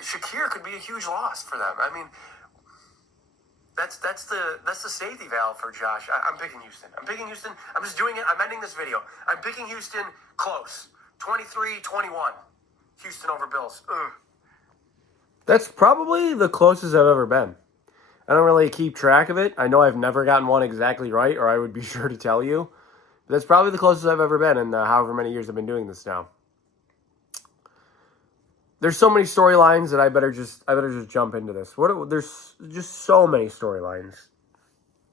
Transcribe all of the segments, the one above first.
Shakir could be a huge loss for them. I mean, that's the safety valve for Josh. I'm picking Houston. I'm just doing it. I'm ending this video. I'm picking Houston close. 23-21. Houston over Bills. Ugh. That's probably the closest I've ever been. I don't really keep track of it. I know I've never gotten one exactly right, or I would be sure to tell you. But that's probably the closest I've ever been in however many years I've been doing this now. There's so many storylines that I better just jump into this. There's just so many storylines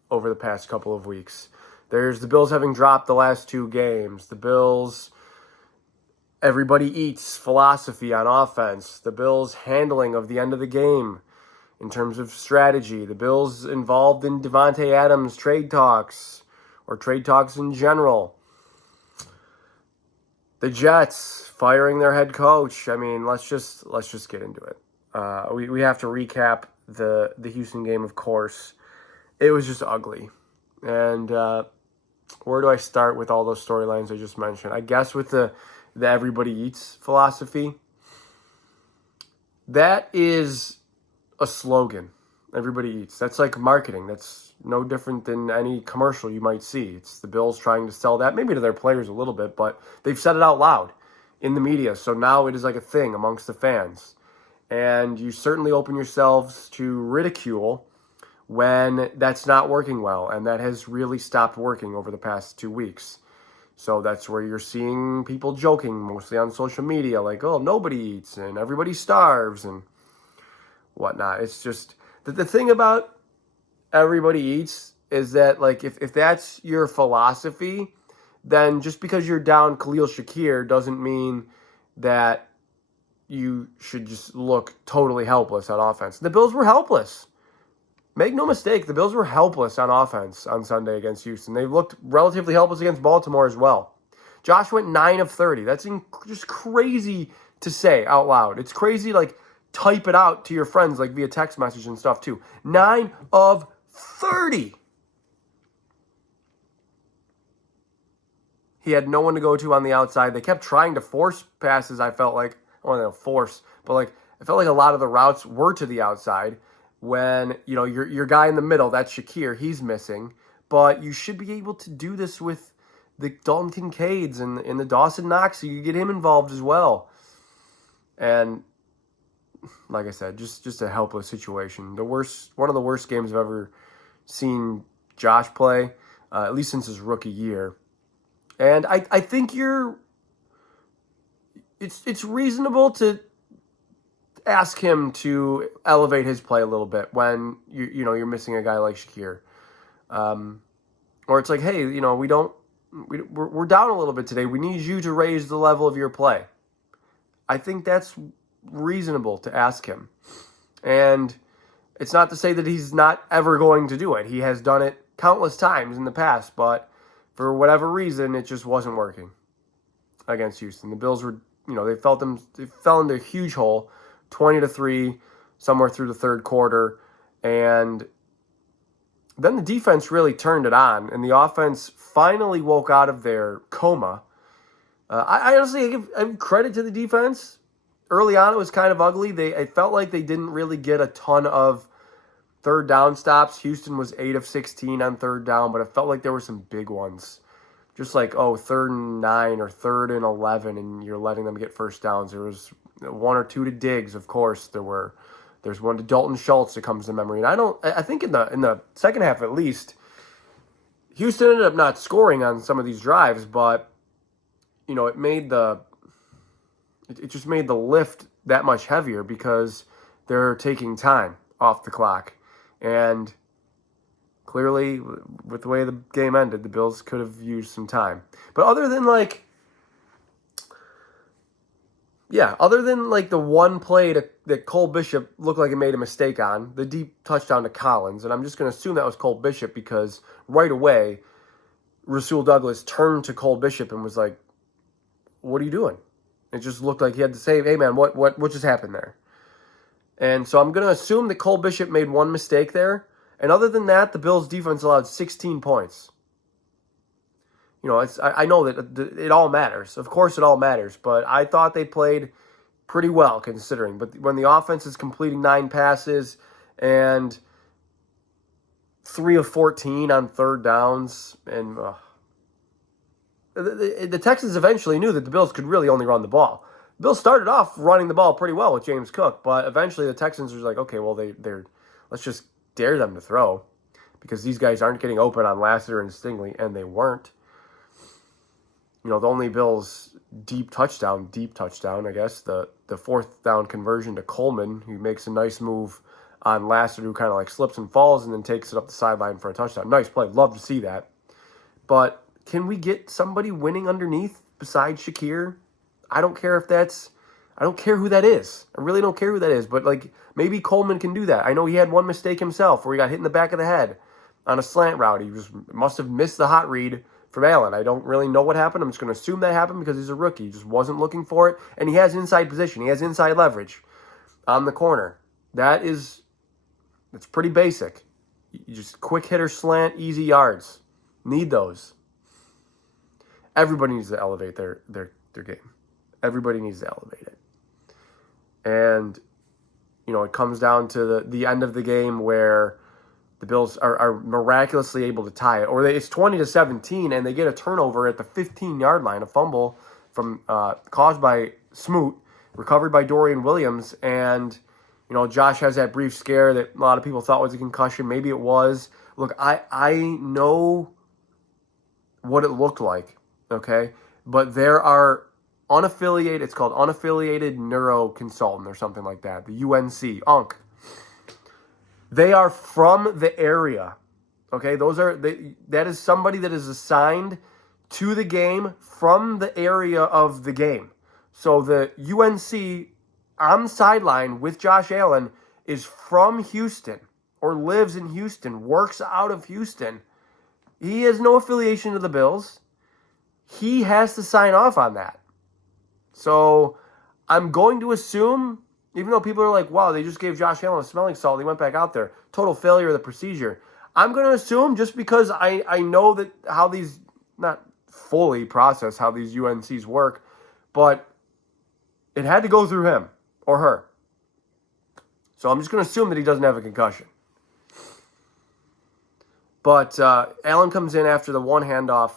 over the past couple of weeks. There's the Bills having dropped the last 2 games. The Bills, everybody eats philosophy on offense. The Bills handling of the end of the game in terms of strategy. The Bills involved in Devontae Adams trade talks or trade talks in general. The Jets firing their head coach. I mean, let's just get into it. We have to recap the Houston game, of course. It was just ugly. And where do I start with all those storylines I just mentioned? I guess with the everybody eats philosophy. That is a slogan. Everybody eats. That's like marketing. That's no different than any commercial you might see. It's the Bills trying to sell that, maybe to their players a little bit, but they've said it out loud in the media. So now it is like a thing amongst the fans. And you certainly open yourselves to ridicule when that's not working well. And that has really stopped working over the past 2 weeks. So that's where you're seeing people joking, mostly on social media, like, oh, nobody eats and everybody starves and whatnot. It's just the thing about everybody eats is that, like, if that's your philosophy, then just because you're down Khalil Shakir doesn't mean that you should just look totally helpless on offense. The Bills were helpless. Make no mistake, the Bills were helpless on offense on Sunday against Houston. They looked relatively helpless against Baltimore as well. Josh went 9 of 30. That's just crazy to say out loud. It's crazy, like, type it out to your friends, like, via text message and stuff, too. 9 of 30. He had no one to go to on the outside. They kept trying to force passes, I felt like. I don't know, force, but, like, I felt like a lot of the routes were to the outside when, you know, your guy in the middle, that's Shakir, he's missing. But you should be able to do this with the Dalton Kincaids and the Dawson Knox, so you get him involved as well. And like I said, just a helpless situation. One of the worst games I've ever seen Josh play, at least since his rookie year. And I think it's reasonable to ask him to elevate his play a little bit when you're missing a guy like Shakir. Or it's like, hey, we're down a little bit today. We need you to raise the level of your play. I think that's reasonable to ask him. And it's not to say that he's not ever going to do it. He has done it countless times in the past, but for whatever reason, it just wasn't working against Houston. The Bills were, they fell into a huge hole, 20-3, somewhere through the third quarter, and then the defense really turned it on, and the offense finally woke out of their coma. I honestly give credit to the defense. Early on, it was kind of ugly. I felt like they didn't really get a ton of third down stops. Houston was 8 of 16 on third down, but it felt like there were some big ones. Just like, 3rd and 9 or 3rd and 11, and you're letting them get first downs. There was 1 or 2 to Diggs, of course. There's one to Dalton Schultz that comes to memory. And I think in the second half at least, Houston ended up not scoring on some of these drives, but it just made the lift that much heavier because they're taking time off the clock. And clearly, with the way the game ended, the Bills could have used some time. But other than the one play that Cole Bishop looked like he made a mistake on, the deep touchdown to Collins, and I'm just going to assume that was Cole Bishop because right away, Rasul Douglas turned to Cole Bishop and was like, what are you doing? It just looked like he had to say, hey, man, what just happened there? And so I'm going to assume that Cole Bishop made one mistake there. And other than that, the Bills' defense allowed 16 points. I know that it all matters. Of course it all matters. But I thought they played pretty well considering. But when the offense is completing 9 passes and 3 of 14 on third downs, and the Texans eventually knew that the Bills could really only run the ball. The Bills started off running the ball pretty well with James Cook, but eventually the Texans were like, okay, well, let's just dare them to throw because these guys aren't getting open on Lassiter and Stingley, and they weren't. The only Bills deep touchdown, I guess, the 4th down conversion to Coleman, who makes a nice move on Lassiter, who kind of like slips and falls and then takes it up the sideline for a touchdown. Nice play. Love to see that. But can we get somebody winning underneath besides Shakir? I don't care who that is. I really don't care who that is. But like maybe Coleman can do that. I know he had one mistake himself where he got hit in the back of the head on a slant route. He must have missed the hot read from Allen. I don't really know what happened. I'm just going to assume that happened because he's a rookie. He just wasn't looking for it. And he has inside position. He has inside leverage on the corner. That's pretty basic. You just quick hitter slant, easy yards. Need those. Everybody needs to elevate their game. Everybody needs to elevate it. And, it comes down to the end of the game where the Bills are miraculously able to tie it. Or it's 20-17, and they get a turnover at the 15-yard line, a fumble from caused by Smoot, recovered by Dorian Williams. And, Josh has that brief scare that a lot of people thought was a concussion. Maybe it was. Look, I know what it looked like, okay? But there are unaffiliated, it's called unaffiliated neuroconsultant or something like that, the UNC. They are from the area, okay? That is somebody that is assigned to the game from the area of the game. So the UNC on the sideline with Josh Allen is from Houston or lives in Houston, works out of Houston. He has no affiliation to the Bills. He has to sign off on that. So I'm going to assume, even though people are like, wow, they just gave Josh Allen a smelling salt, he went back out there. Total failure of the procedure. I'm going to assume, just because I know that how these, not fully process how these UNCs work, but it had to go through him or her. So I'm just going to assume that he doesn't have a concussion. But Allen comes in after the one handoff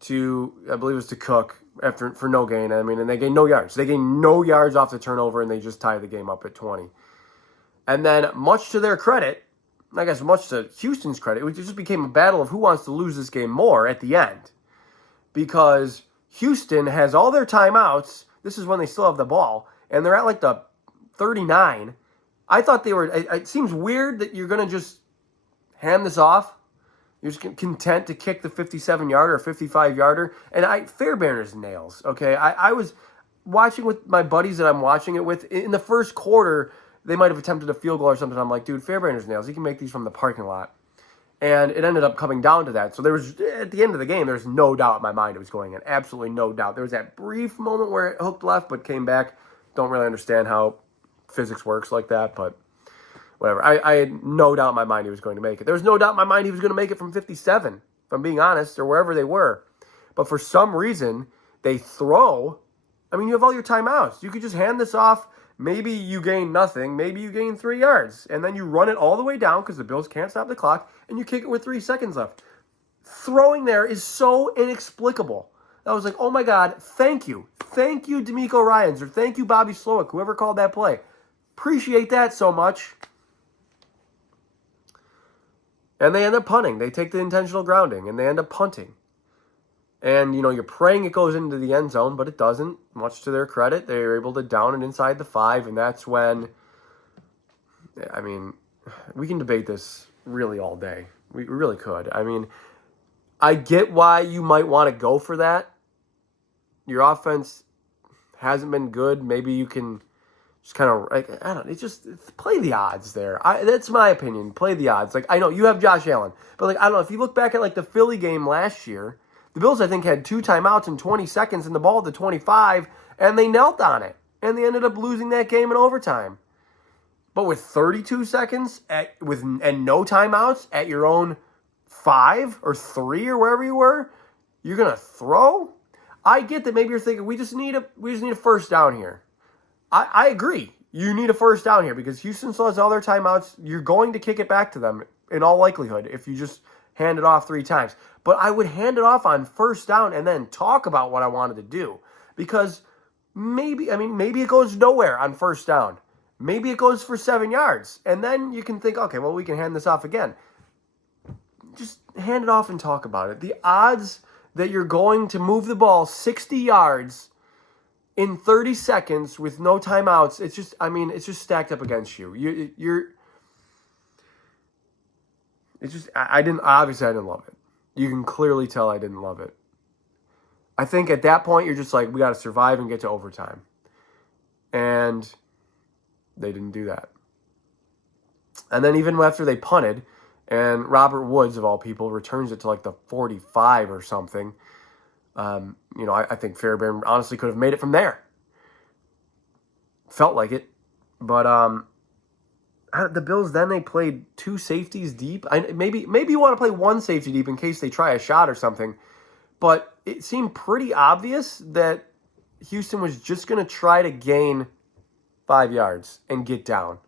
to, I believe it was to Cook, for no gain. And they gained no yards. They gained no yards off the turnover, and they just tied the game up at 20. And then, much to their credit, I guess much to Houston's credit, it just became a battle of who wants to lose this game more at the end. Because Houston has all their timeouts. This is when they still have the ball. And they're at like the 39. I thought they were, it seems weird that you're going to just hand this off. You're just content to kick the 57-yarder or 55-yarder. And Fairbairn's nails, okay? I was watching with my buddies that I'm watching it with. In the first quarter, they might have attempted a field goal or something. I'm like, dude, Fairbairn's nails. He can make these from the parking lot. And it ended up coming down to that. So there was, at the end of the game, there's no doubt in my mind it was going in. Absolutely no doubt. There was that brief moment where it hooked left but came back. Don't really understand how physics works like that, but whatever. I had no doubt in my mind he was going to make it. There was no doubt in my mind he was going to make it from 57, if I'm being honest, or wherever they were. But for some reason, they throw. You have all your timeouts. You could just hand this off. Maybe you gain nothing. Maybe you gain 3 yards. And then you run it all the way down because the Bills can't stop the clock, and you kick it with 3 seconds left. Throwing there is so inexplicable. I was like, oh my God, thank you. Thank you, D'Amico Ryans, or thank you, Bobby Slowick, whoever called that play. Appreciate that so much. And they end up punting. They take the intentional grounding, and they end up punting. And, you're praying it goes into the end zone, but it doesn't. Much to their credit, they were able to down it inside the 5, and that's when, we can debate this really all day. We really could. I get why you might want to go for that. Your offense hasn't been good. Maybe you can just kind of, it's just play the odds there. That's my opinion. Play the odds. I know you have Josh Allen, but I don't know. If you look back at the Philly game last year, the Bills, I think, had 2 timeouts in 20 seconds and the ball at the 25, and they knelt on it. And they ended up losing that game in overtime. But with 32 seconds and no timeouts at your own 5 or 3 or wherever you were, you're gonna throw? I get that maybe you're thinking we just need a first down here. I agree. You need a first down here because Houston still has all their timeouts. You're going to kick it back to them in all likelihood if you just hand it off 3 times. But I would hand it off on first down and then talk about what I wanted to do. Because maybe it goes nowhere on first down. Maybe it goes for 7 yards. And then you can think, okay, well, we can hand this off again. Just hand it off and talk about it. The odds that you're going to move the ball 60 yards in 30 seconds with no timeouts, it's just stacked up against you. I didn't love it. You can clearly tell I didn't love it. I think at that point, you're just like, we got to survive and get to overtime. And they didn't do that. And then even after they punted, and Robert Woods, of all people, returns it to like the 45 or something, I think Fairbairn honestly could have made it from there. Felt like it. But the Bills, then they played 2 safeties deep. Maybe you want to play 1 safety deep in case they try a shot or something. But it seemed pretty obvious that Houston was just going to try to gain 5 yards and get down.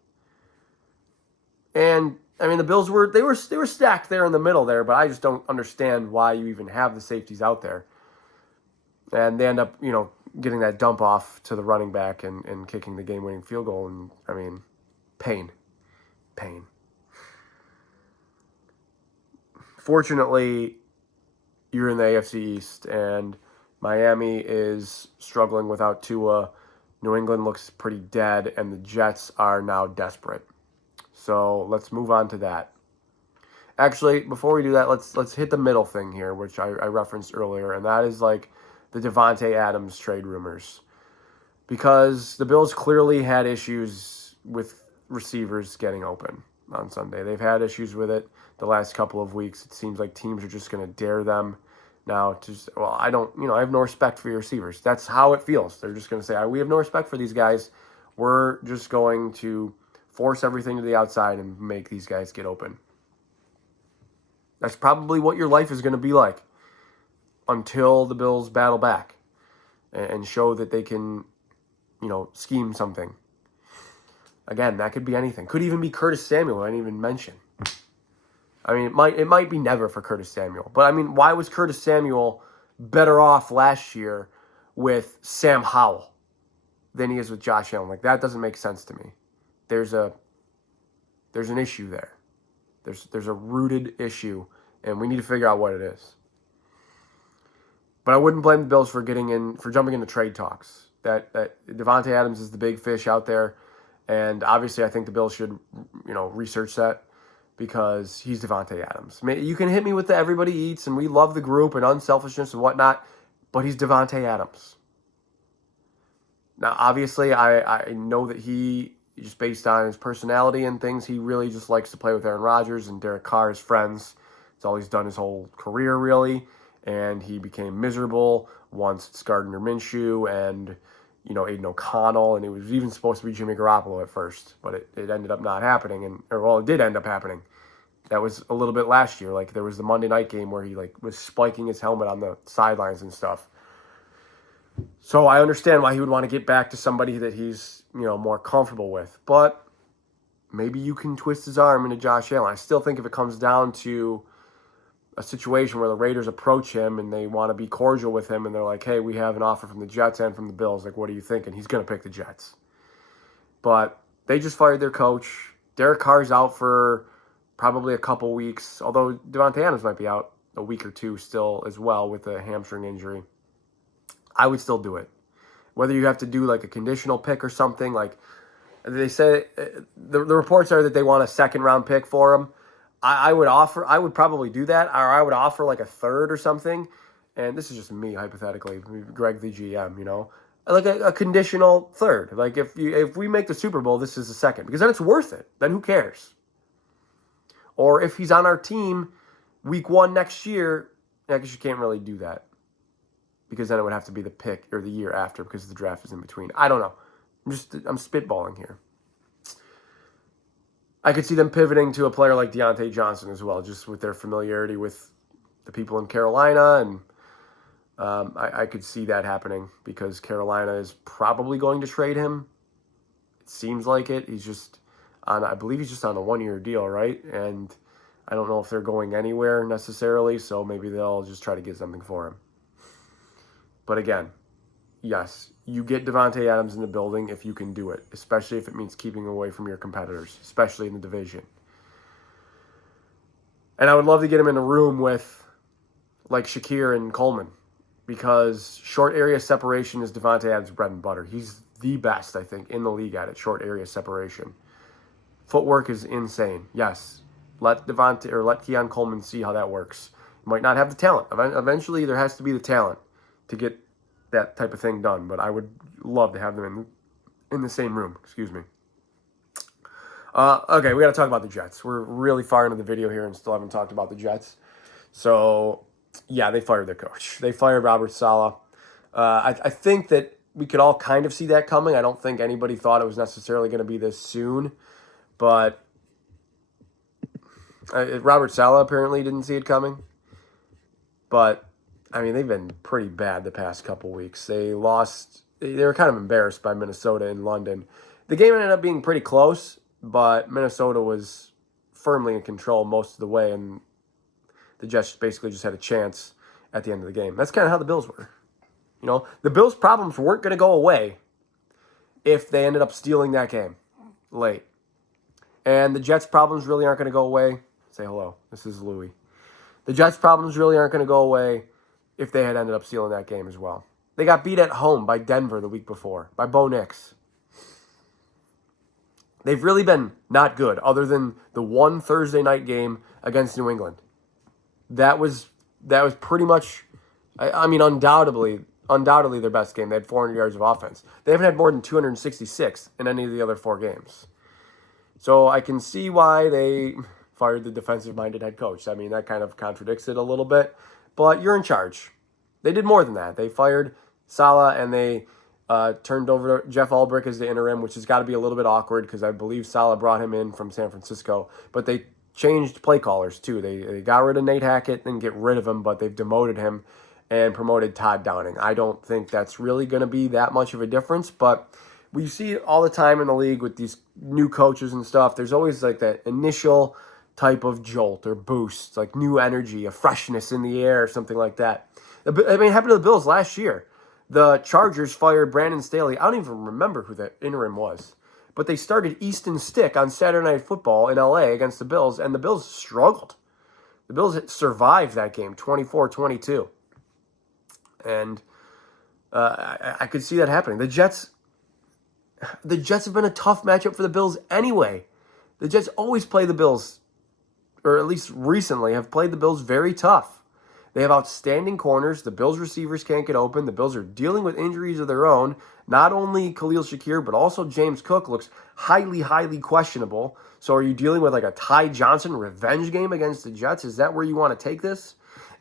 And the Bills were stacked there in the middle there, but I just don't understand why you even have the safeties out there. And they end up, getting that dump off to the running back and kicking the game-winning field goal. And, pain. Fortunately, you're in the AFC East, and Miami is struggling without Tua. New England looks pretty dead, and the Jets are now desperate. So let's move on to that. Actually, before we do that, let's hit the middle thing here, which I referenced earlier, and that is like the Davante Adams trade rumors. Because the Bills clearly had issues with receivers getting open on Sunday. They've had issues with it the last couple of weeks. It seems like teams are just going to dare them now to I have no respect for your receivers. That's how it feels. They're just going to say, we have no respect for these guys. We're just going to force everything to the outside and make these guys get open. That's probably what your life is going to be like until the Bills battle back and show that they can, scheme something. Again, that could be anything. Could even be Curtis Samuel, I didn't even mention. It might be never for Curtis Samuel. But, why was Curtis Samuel better off last year with Sam Howell than he is with Josh Allen? Like, that doesn't make sense to me. There's an issue there. There's a rooted issue, and we need to figure out what it is. But I wouldn't blame the Bills for jumping into trade talks. That Davante Adams is the big fish out there, and obviously I think the Bills should research that because he's Davante Adams. You can hit me with the everybody eats and we love the group and unselfishness and whatnot, but he's Davante Adams. Now, obviously, I know that he, just based on his personality and things, he really just likes to play with Aaron Rodgers and Derek Carr as friends. It's all he's done his whole career, really. And he became miserable once it's Gardner Minshew and, Aiden O'Connell. And it was even supposed to be Jimmy Garoppolo at first. But it ended up not happening. It did end up happening. That was a little bit last year. Like, there was the Monday night game where he, was spiking his helmet on the sidelines and stuff. So I understand why he would want to get back to somebody that he's, more comfortable with. But maybe you can twist his arm into Josh Allen. I still think if it comes down to a situation where the Raiders approach him and they want to be cordial with him and they're like, hey, we have an offer from the Jets and from the Bills. Like, what do you think? And he's going to pick the Jets. But they just fired their coach. Derek Carr's out for probably a couple weeks, although Davante Adams might be out a week or two still as well with a hamstring injury. I would still do it. Whether you have to do like a conditional pick or something, like they say, the reports are that they want a second round pick for him. I would probably do that, or I would offer like a third or something. And this is just me hypothetically, Greg the GM, like a conditional third. Like if we make the Super Bowl, this is the second, because then it's worth it. Then who cares? Or if he's on our team week 1 next year, I guess you can't really do that, because then it would have to be the pick or the year after because the draft is in between. I don't know. I'm spitballing here. I could see them pivoting to a player like Deontay Johnson as well, just with their familiarity with the people in Carolina. And I could see that happening because Carolina is probably going to trade him seems like it. I believe he's just on a 1-year deal, right? And I don't know if they're going anywhere necessarily, so maybe they'll just try to get something for him. But again, yes, you get Devontae Adams in the building if you can do it, especially if it means keeping away from your competitors, especially in the division. And I would love to get him in a room with like Shakir and Coleman, because short area separation is Devontae Adams' bread and butter. He's the best, I think, in the league at it, short area separation. Footwork is insane. Yes, let Keon Coleman see how that works. He might not have the talent. Eventually, there has to be the talent to get that type of thing done, but I would love to have them in the same room. Excuse me. Okay, we got to talk about the Jets. We're really far into the video here and still haven't talked about the Jets. So, yeah, they fired their coach. They fired Robert Saleh. I think that we could all kind of see that coming. I don't think anybody thought it was necessarily going to be this soon. But Robert Saleh apparently didn't see it coming. But, I mean, they've been pretty bad the past couple weeks. They were kind of embarrassed by Minnesota in London. The game ended up being pretty close, but Minnesota was firmly in control most of the way, and the Jets basically just had a chance at the end of the game. That's kind of how the Bills were. You know, the Bills' problems weren't going to go away if they ended up stealing that game late. And the Jets' problems really aren't going to go away. Say hello. This is Louie. The Jets' problems really aren't going to go away if they had ended up stealing that game as well. They got beat at home by Denver the week before, by Bo Nix. They've really been not good, other than the one Thursday night game against New England. That was pretty much, I mean, undoubtedly their best game. They had 400 yards of offense. They haven't had more than 266 in any of the other 4 games. So I can see why they fired the defensive-minded head coach. I mean, that kind of contradicts it a little bit, but you're in charge. They did more than that. They fired Saleh, and they turned over Jeff Ulbrich as the interim, which has got to be a little bit awkward because I believe Saleh brought him in from San Francisco. But they changed play callers, too. They got rid of Nate Hackett and get rid of him, but they've demoted him and promoted Todd Downing. I don't think that's really going to be that much of a difference, but we see it all the time in the league with these new coaches and stuff. There's always like that initial type of jolt or boost, like new energy, a freshness in the air, or something like that. I mean, it happened to the Bills last year. The Chargers fired Brandon Staley. I don't even remember who that interim was. But they started Easton Stick on Saturday Night Football in L.A. against the Bills, and the Bills struggled. The Bills survived that game, 24-22. And I could see that happening. The Jets have been a tough matchup for the Bills anyway. The Jets always play the Bills, or at least recently have played the Bills very tough. They have outstanding corners. The Bills receivers can't get open. The Bills are dealing with injuries of their own. Not only Khalil Shakir, but also James Cook looks highly, highly questionable. So are you dealing with like a Ty Johnson revenge game against the Jets? Is that where you want to take this?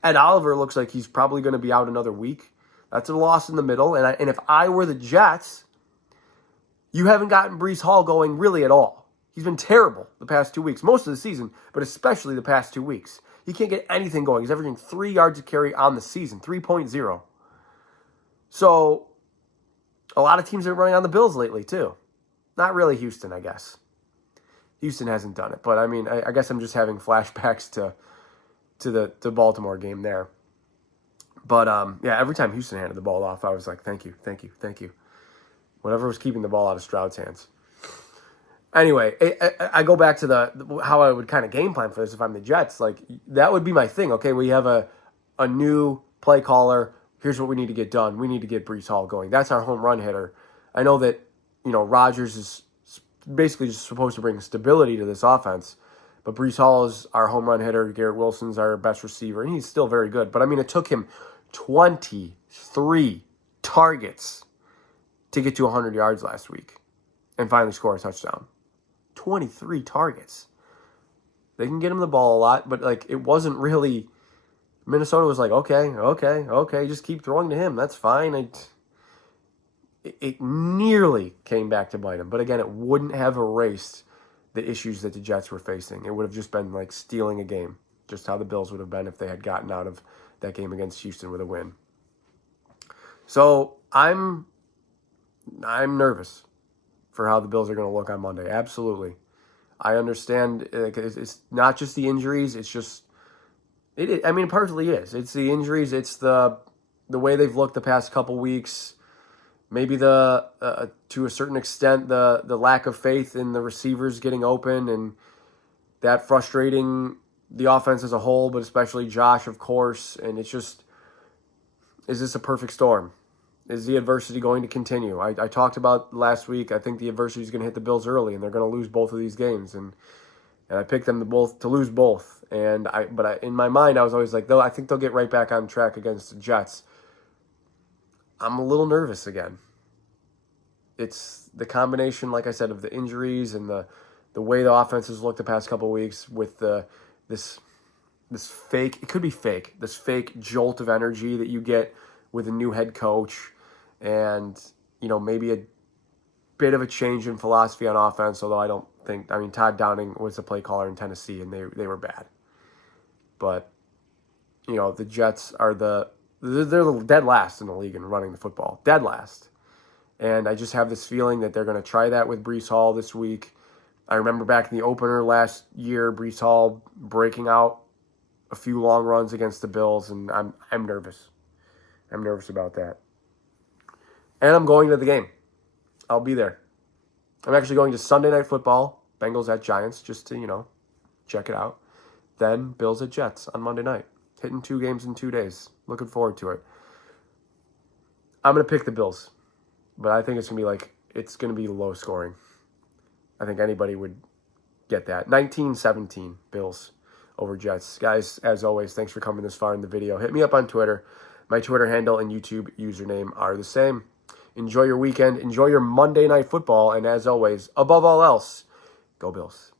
Ed Oliver looks like he's probably going to be out another week. That's a loss in the middle. And if I were the Jets, you haven't gotten Breece Hall going really at all. He's been terrible the past 2 weeks, most of the season, but especially the past 2 weeks. He can't get anything going. He's averaging 3 yards a carry on the season, 3.0. So, a lot of teams are running on the Bills lately, too. Not really Houston, I guess. Houston hasn't done it. But, I mean, I guess I'm just having flashbacks to the Baltimore game there. But, yeah, every time Houston handed the ball off, I was like, thank you, thank you, thank you. Whatever was keeping the ball out of Stroud's hands. Anyway, I go back to how I would kind of game plan for this if I'm the Jets. Like, that would be my thing. Okay, we have a new play caller. Here's what we need to get done. We need to get Breece Hall going. That's our home run hitter. I know that, Rodgers is basically just supposed to bring stability to this offense. But Breece Hall is our home run hitter. Garrett Wilson's our best receiver. And he's still very good. But, I mean, it took him 23 targets to get to 100 yards last week and finally score a touchdown. 23 targets. They can get him the ball a lot, but like it wasn't really. Minnesota was like, okay, just keep throwing to him. That's fine. It nearly came back to bite him, but again, it wouldn't have erased the issues that the Jets were facing. It would have just been like stealing a game, just how the Bills would have been if they had gotten out of that game against Houston with a win. So I'm nervous for how the Bills are going to look on Monday. Absolutely. I understand it's not just the injuries. It's just, I mean, it partly is. It's the injuries. It's the way they've looked the past couple weeks. Maybe to a certain extent, the lack of faith in the receivers getting open, and that frustrating the offense as a whole, but especially Josh, of course. And it's just, is this a perfect storm? Is the adversity going to continue? I talked about last week, I think the adversity is going to hit the Bills early, and they're going to lose both of these games. And I picked them to lose both. But in my mind, I was always like, though, I think they'll get right back on track against the Jets. I'm a little nervous again. It's the combination, like I said, of the injuries and the way the offense has looked the past couple of weeks with this fake, it could be fake, this fake jolt of energy that you get with a new head coach, and maybe a bit of a change in philosophy on offense. Although Todd Downing was the play caller in Tennessee, and they were bad. But the Jets are they're the dead last in the league in running the football, dead last. And I just have this feeling that they're going to try that with Breece Hall this week. I remember back in the opener last year, Breece Hall breaking out a few long runs against the Bills, and I'm nervous. I'm nervous about that. And I'm going to the game. I'll be there. I'm actually going to Sunday Night Football, Bengals at Giants, just to, check it out. Then Bills at Jets on Monday night. Hitting 2 games in 2 days. Looking forward to it. I'm going to pick the Bills. But I think it's going to be low scoring. I think anybody would get that. 19-17 Bills over Jets. Guys, as always, thanks for coming this far in the video. Hit me up on Twitter. My Twitter handle and YouTube username are the same. Enjoy your weekend. Enjoy your Monday Night Football. And as always, above all else, go Bills.